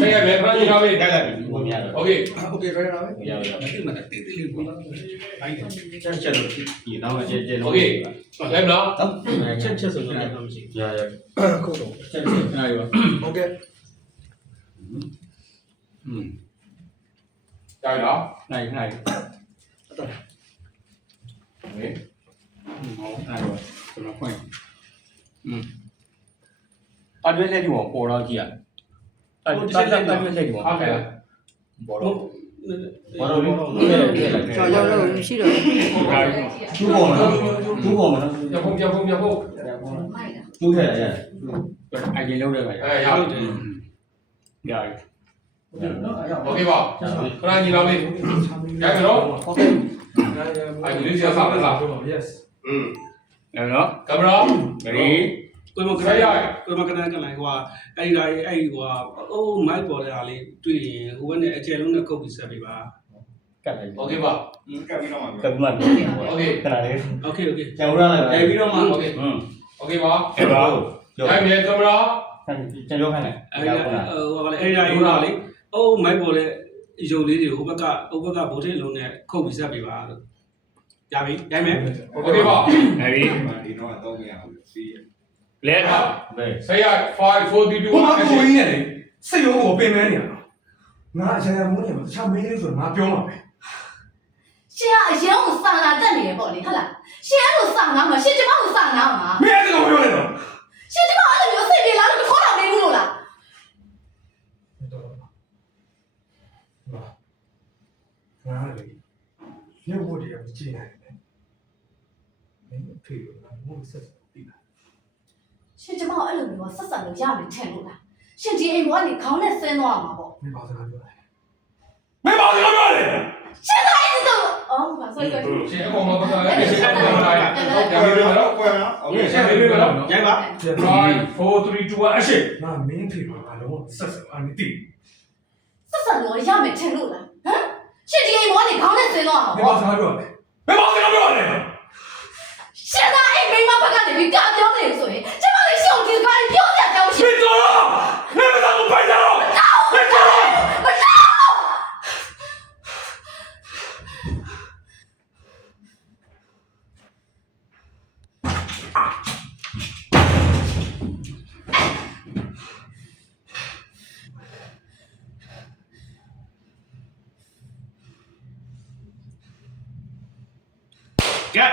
ဆက်ရမယ်ခဏကြီးထားပြီ တက်လိုက်ပြီဘုံရတယ် โอเค โอเคရရပါ ဘုံရတယ် မသိမှလည်းတေးသေးလေးပေါ့ဘိုင်းတယ် ချက်ချက်လို့ဒီတော့ကျကျလို့ လဲမလား ချက်ချက်ဆိုတော့မရှိရရ ခုတ်တော့ ချက်ချက်ခဏရော โอเค อืม ကြိုက်လား နိုင်နိုင် โอเค ဟောအဲ့တော့ကျွန်တော်ဖွင့်อืมအတွေ့လက်ဒီပေါ်ပေါ်တော့ကြည့်ရ အတွေ့လက်အတွေ့လက်ဒီပေါ် ဟုတ်ကဲ့ ပေါ်တော့ပေါ်တော့လေးထည့်လိုက် ကျော်ရောက်လို့မရှိတော့ဘူး ကျူးပေါ်မှာကျူးပေါ်မှာ ညဖုန်းညဖုန်းညဖုန်း ကျူးထည့်လိုက်ရအိုင်ဂျင်လုံးတယ်ပဲ အဲရ ဟုတ်တယ် ရတယ် โอเคပါခဏကြီးထားပြီကြိုက်မလို့ โอเค အဲဒီလေးဆက်စားလား yes อืม အဲ့တော့ ကင်မရာ ready ကိုမကန ကိုမကနကလိုက်ဟိုအဲ့ဒီအဲ့ဒီဟိုအိုးမိုက်ပေါ်တဲ့ဟာလေးတွေ့ရင်ဟိုဘက်နဲ့အကျယ်လုံးနဲ့ခုတ်ပြီးဆက်ပေးပါ ကတ်လိုက် โอเคပါ ကတ်ပြီးတော့မှကတ်ပြီးမှ โอเค ခဏလေး โอเคโอเค ကျောင်းရလိုက် တိုက်ပြီးတော့မှ โอเค อืม โอเคပါ အဲ့တော့ ကြိုက်မယ်ကင်မရာ ကျန်တော့ခိုင်းလိုက် အဲ့ဒီဟိုဘာလဲအဲ့ဒီဟိုဟာလေးအိုးမိုက်ပေါ်တဲ့ရုပ်လေးတွေဟိုဘက်ကဟိုဘက်ကဘိုးထင်းလုံးနဲ့ခုတ်ပြီးဆက်ပေးပါလို့ရပြီရိုက်မယ် โอเคပါ ready ဒီတော့တော့မရဘူးစီး ရ let up ပဲဆက်ရ5 4 3 2ဘာမှ1ကိုကြီးနဲ့လေစိတ်ရောကိုပင်မဲနေရတာငါအချမ်းမွေးနေမှာတခြားမင်းလေးဆိုငါပြောမှာပဲရှင်ကအရင်ကစာနာတက်နေရပေါ့လေဟုတ်လားရှင်အဲ့လိုစာနာမှာရှင်ကျမကိုစာနာမှာမင်းအဲ့ဒါကိုပြောနေတော့ရှင်ကျမအဲ့လိုမျိုးစိတ်ပြေလာလို့ခေါ်တာမင်းဘူးလို့လားငါလေရုပ်ဝတ်တွေကမကြည့်နိုင်ဘူးမင်းဖေးလို့ငါမို့ဆက်ပြီးတာ ရှင်ကျမအဲ့လိုမျိုးကဆက်ဆံလို့ရမယ်ထင်လို့လားရှင်ဒီအိမ်ဘောကနေခေါင်းနဲ့ဆင်းသွားမှာပေါ့မင်းဘာစကားပြောလဲမင်းဘာစကားပြောလဲရှင်ကအဲ့ဒီတော့အော်ဘာဆိုရလဲရှင်အကောင်မပတ်တာလေရှင်အကောင်မပတ်တာလေဒါပေမဲ့တော့ကွယ်နော်ဟုတ်ကဲ့ရှင်ပေးပေးတော့ရိုက်ပါ5 4 3 2 1အရှိမမင်းဖေဘာလုံးဆက်ဆံအနိတိဆက်ဆံလို့ရမယ်ထင်လို့လားဟမ်ရှင်ဒီအိမ်ဘောကနေခေါင်းနဲ့ဆင်းသွားမှာပေါ့မင်းဘာစကားပြောလဲမင်းဘာစကားပြောလဲရှင်ကအဲ့မိမဘက်ကနေပြီးကြောက်ကြောက်နေဆိုရင်